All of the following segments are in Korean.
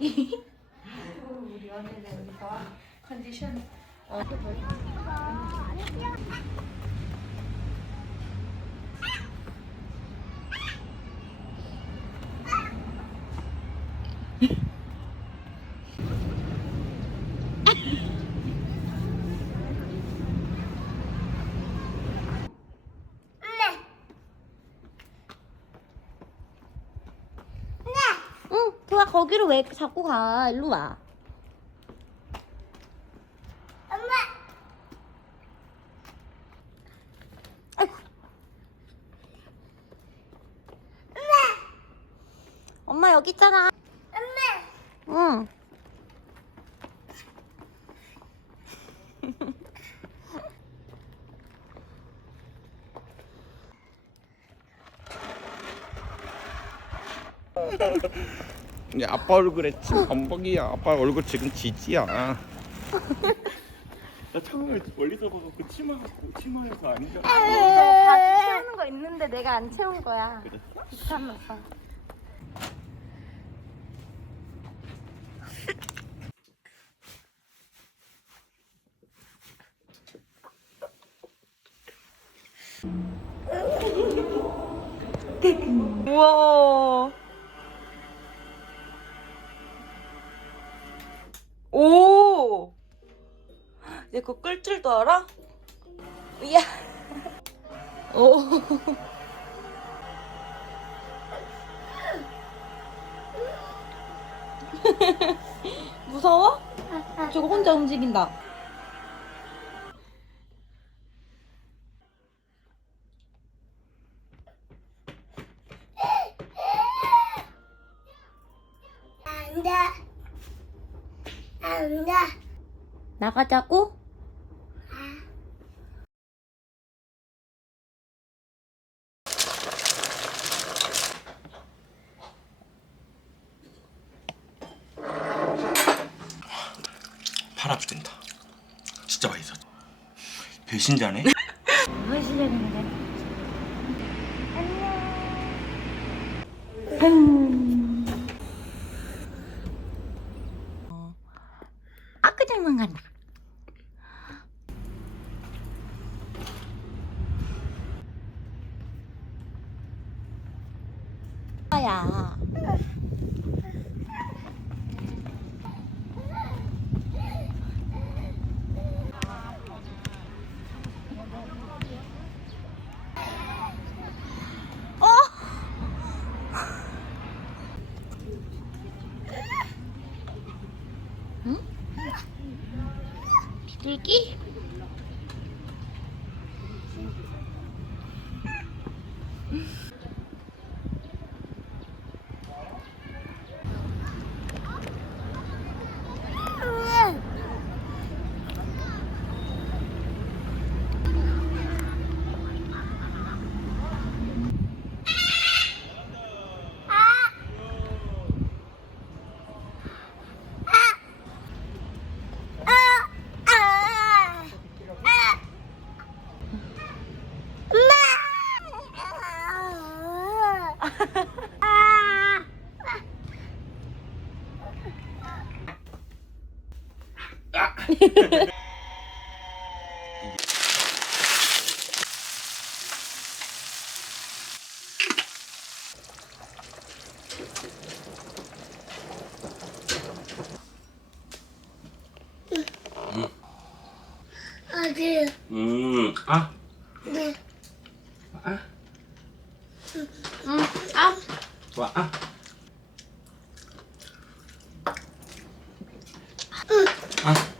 우리 언니는 여기서 컨디션. 어, 또 볼- 응, 도아 거기로 왜 자꾸 가? 일로 와. 아이고. 엄마 여기 있잖아. 응. 이제 아빠 얼굴에 침 범벅이야. 아빠 얼굴 지금 지지야. 나 처음에 멀리서 봐서 그 치마하고 치마에서 아니잖아. 다 채우는 거 있는데 내가 안 채운 거야. 귀찮았어. 우와. 오. 얘 그거 끌 줄도 알아? 이야. 오. 무서워? 저거 혼자 움직인다. 안 돼 안 돼 나가자고? 팔 아프된다. 진짜 맛있어. 배신자네. 뭐 하시려는 거야? 안녕. 아크장만 간다. 야. 비둘기? 어디 음. 아. 네. 아. 응, 아. 와. 아. 아.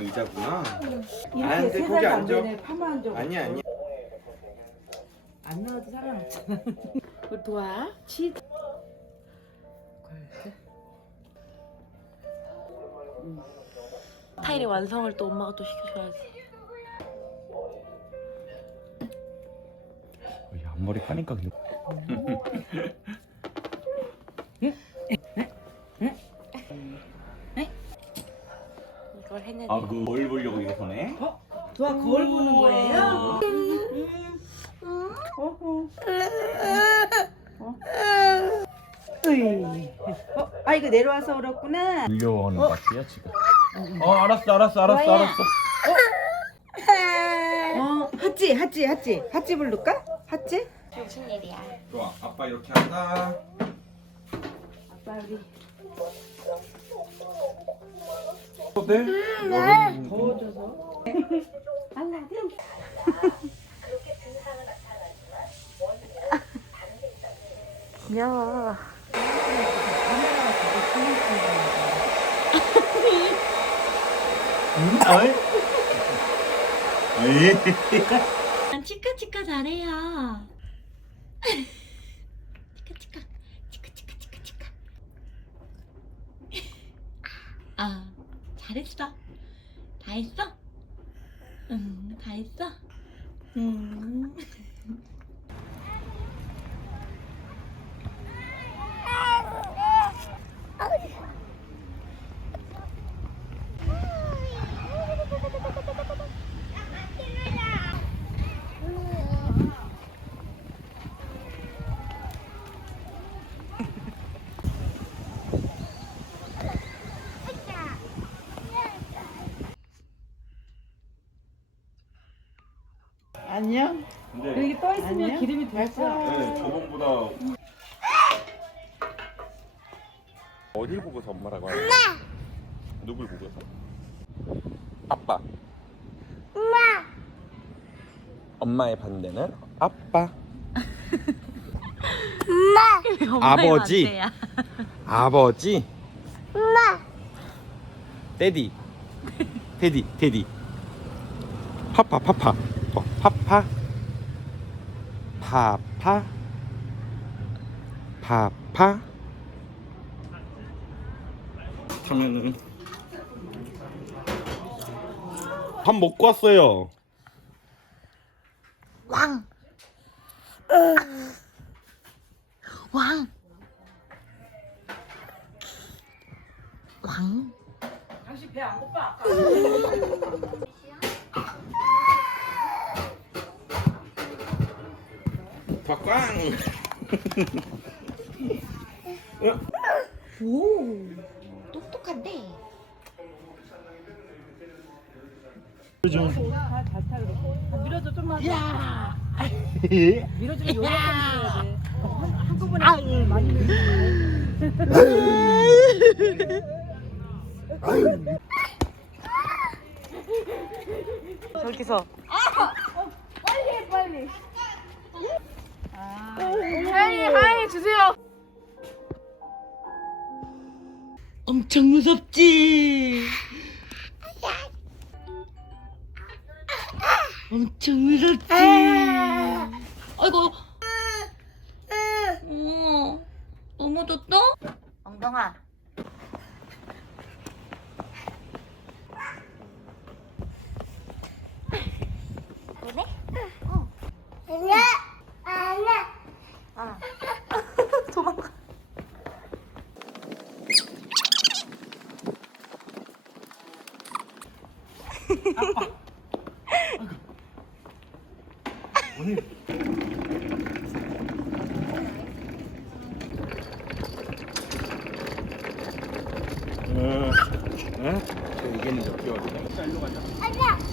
의자구나. 이렇게 안 돼, 세 거기 살도 안 앉아. 되네 파마한 적 아니야, 아니야. 안 나와도 사람 없잖아 그 도와 치 타일의 완성을 또 엄마가 또 시켜줘야지. 앞머리 하니까 근데 생각을 했는데 아그 거울 보려고 이거 보네 도아 거울 보는 거예요? 어허. 어? 으이. 어, 아 이거 내려와서 울었구나. 울려하는 것 같아요 지금? 어 알았어 알았어 알았어 알았어. 어, 하찌, 하찌, 하찌, 하찌 부를까? 하찌? 무슨 일이야? 좋아 아빠 이렇게 한다 아빠 우리 어때? 더워져서. 알라딘. 귀여워. 아이 아이 치카 치카 잘해요 치카 치카 치카 치카 치카 치카 아 잘 했어? 다 했어? 응 다 했어? 음 안녕. 근데 여기 떠 있으면 기름이 됐어. 네, 저번보다 어딜 보고서 엄마라고 하는 거야? 누굴 보고서? 아빠 엄마. 엄마의 반대는 아빠 엄마. 아버지. 아버지 엄마. 데디 데디 데디 파파 파파 어, 파파 파파 파파 하면은 밥 먹고 왔어요 왕 왕. 왕. 당신 배안 고파? 박광 오. 똑똑한데. 다잘 타 그래. 아, 밀어줘 좀만. 야. 밀어주면 돼. 한- 한꺼번에 많이 밀어. 저기서 하이 하이 주세요. 엄청 무섭지. 엄청 무섭지. 아이고. 어, 넘어졌다? 엉덩아. 안녕. 안녕. 아. 도망가.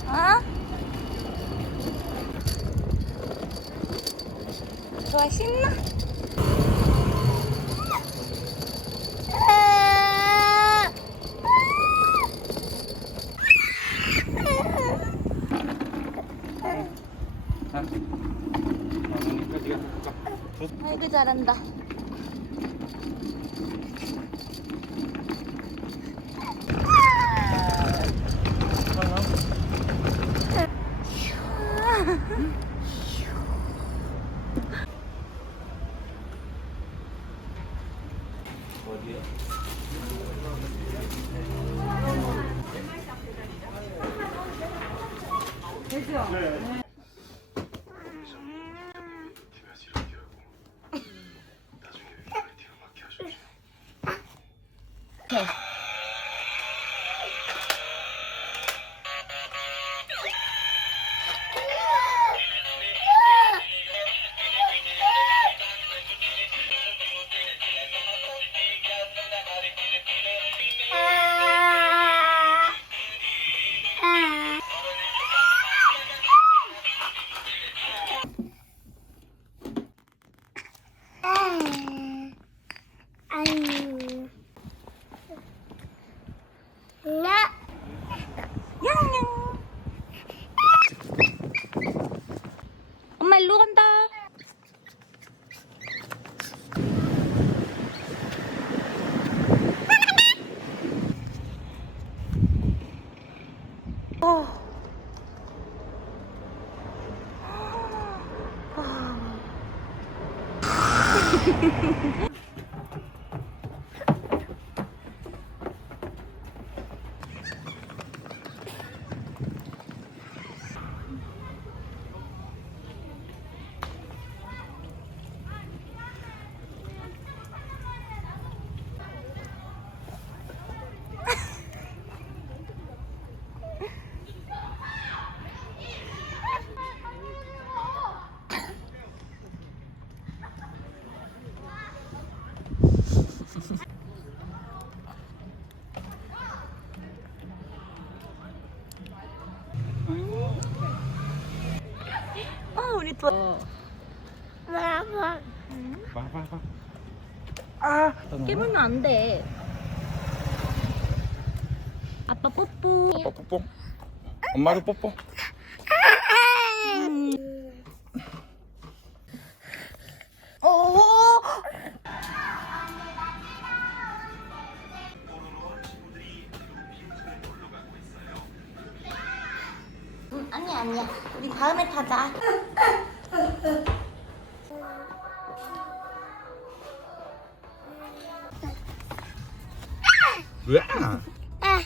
어? 좋아 신나? 아이고 잘한다. 되죠? 네. 아 우리 또 봐봐봐. 깨물면 안 돼. 아빠 뽀뽀. 아빠 뽀뽀. 엄마도 뽀뽀. 아니야 아니야 우리 다음에 타자 으아. 와.